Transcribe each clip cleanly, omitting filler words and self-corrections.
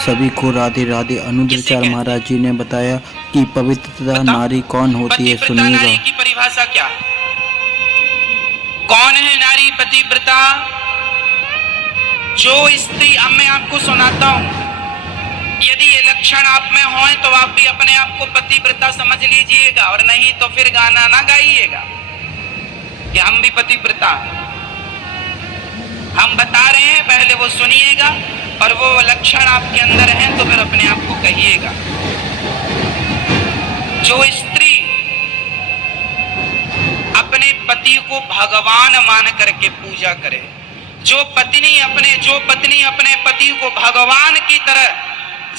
सभी को राधे राधे। अनुद्राचार्य महाराज जी ने बताया कि पवित्रता नारी कौन होती है, सुनिएगा। नारी की परिभाषा क्या? कौन है नारी पतिव्रता? जो स्त्री, अब मैं आपको सुनाता हूं, यदि ये लक्षण आप में हो तो आप भी अपने आप को पतिव्रता समझ लीजिएगा, और नहीं तो फिर गाना ना गाइएगा कि हम भी पतिव्रता। हम बता रहे हैं, पहले वो सुनिएगा, और वो लक्षण आपके अंदर हैं तो फिर अपने आप को कहिएगा। जो स्त्री अपने पति को भगवान मान करके पूजा करे, जो पत्नी अपने पति को भगवान की तरह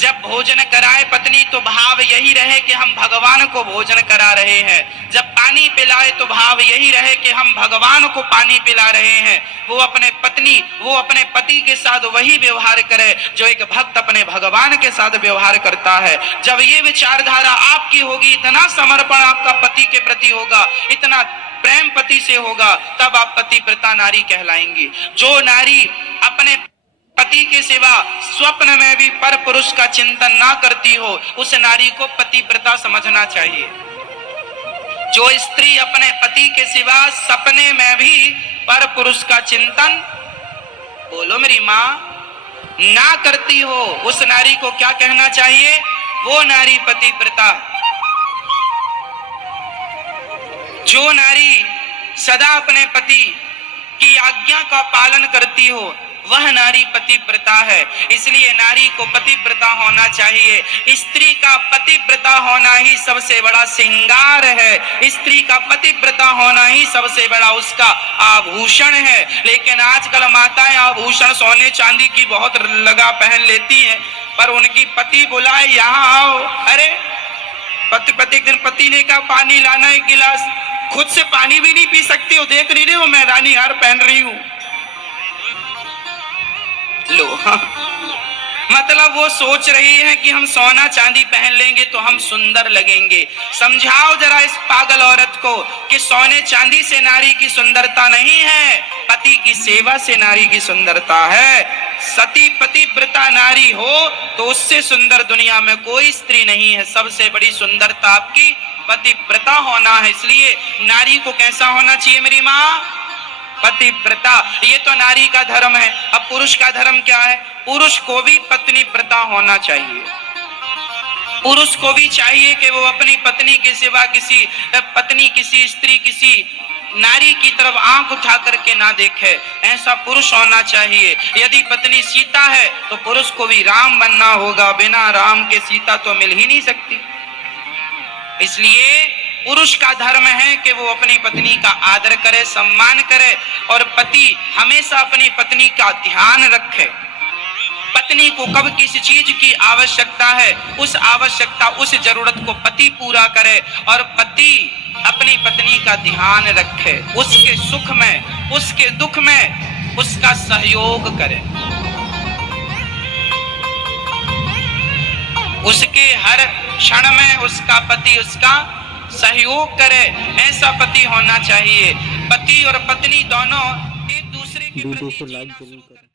जब भोजन कराए पत्नी, तो भाव यही रहे कि हम भगवान को भोजन करा रहे हैं। जब पानी पिलाए तो भाव यही रहे कि हम भगवान को पानी पिला रहे हैं। वो अपने पति के साथ वही व्यवहार करे जो एक भक्त अपने भगवान के साथ व्यवहार करता है। जब ये विचारधारा आपकी होगी, इतना समर्पण आपका पति के प्रति होगा, इतना प्रेम पति से होगा, तब आप पतिव्रता नारी कहलाएंगी। जो नारी अपने पति के सिवा स्वप्न में भी पर पुरुष का चिंतन ना करती हो, उस नारी को पतिव्रता समझना चाहिए। जो स्त्री अपने पति के सिवा सपने में भी पर पुरुष का चिंतन, बोलो मेरी माँ, ना करती हो, उस नारी को क्या कहना चाहिए? वो नारी पतिव्रता। जो नारी सदा अपने पति की आज्ञा का पालन करती हो, वह नारी पतिव्रता है। इसलिए नारी को पतिव्रता होना चाहिए। स्त्री का पतिव्रता होना ही सबसे बड़ा श्रृंगार है। स्त्री का पतिव्रता होना ही सबसे बड़ा उसका आभूषण है। लेकिन आजकल माताएं आभूषण सोने चांदी की बहुत लगा पहन लेती हैं, पर उनकी पति बुलाए यहाँ आओ, अरे पति एक दिन पति ने कहा पानी लाना एक गिलास, खुद से पानी भी नहीं पी सकती हो, देख नहीं रहे हो मैं रानी हार पहन रही हूं। लो, हाँ। मतलब वो सोच रही है कि हम सोना चांदी पहन लेंगे तो हम सुंदर लगेंगे। समझाओ जरा इस पागल औरत को कि सोने चांदी से नारी की सुंदरता नहीं है, पति की सेवा से नारी की सुंदरता है। सती पतिव्रता नारी हो तो उससे सुंदर दुनिया में कोई स्त्री नहीं है। सबसे बड़ी सुंदरता आपकी पतिव्रता होना है। इसलिए नारी को कैसा होना चाहिए मेरी माँ? पतिव्रता। ये तो नारी का धर्म है। अब पुरुष का धर्म क्या है? पुरुष को भी पत्नीव्रता होना चाहिए। पुरुष को भी चाहिए कि वो अपनी पत्नी के सिवा किसी स्त्री, किसी नारी की तरफ आंख उठा करके ना देखे, ऐसा पुरुष होना चाहिए। यदि पत्नी सीता है तो पुरुष को भी राम बनना होगा। बिना राम के सीता तो मिल ही नहीं सकती। इसलिए पुरुष का धर्म है कि वो अपनी पत्नी का आदर करे, सम्मान करे, और पति हमेशा अपनी पत्नी का ध्यान रखे। पत्नी को कब किस चीज की आवश्यकता है, उस आवश्यकता, उस जरूरत को पति पूरा करे, और पति अपनी पत्नी का ध्यान रखे। उसके सुख में, उसके दुख में उसका सहयोग करे, उसके हर क्षण में उसका पति उसका सहयोग करे। ऐसा पति होना चाहिए। पति और पत्नी दोनों एक दूसरे के प्रति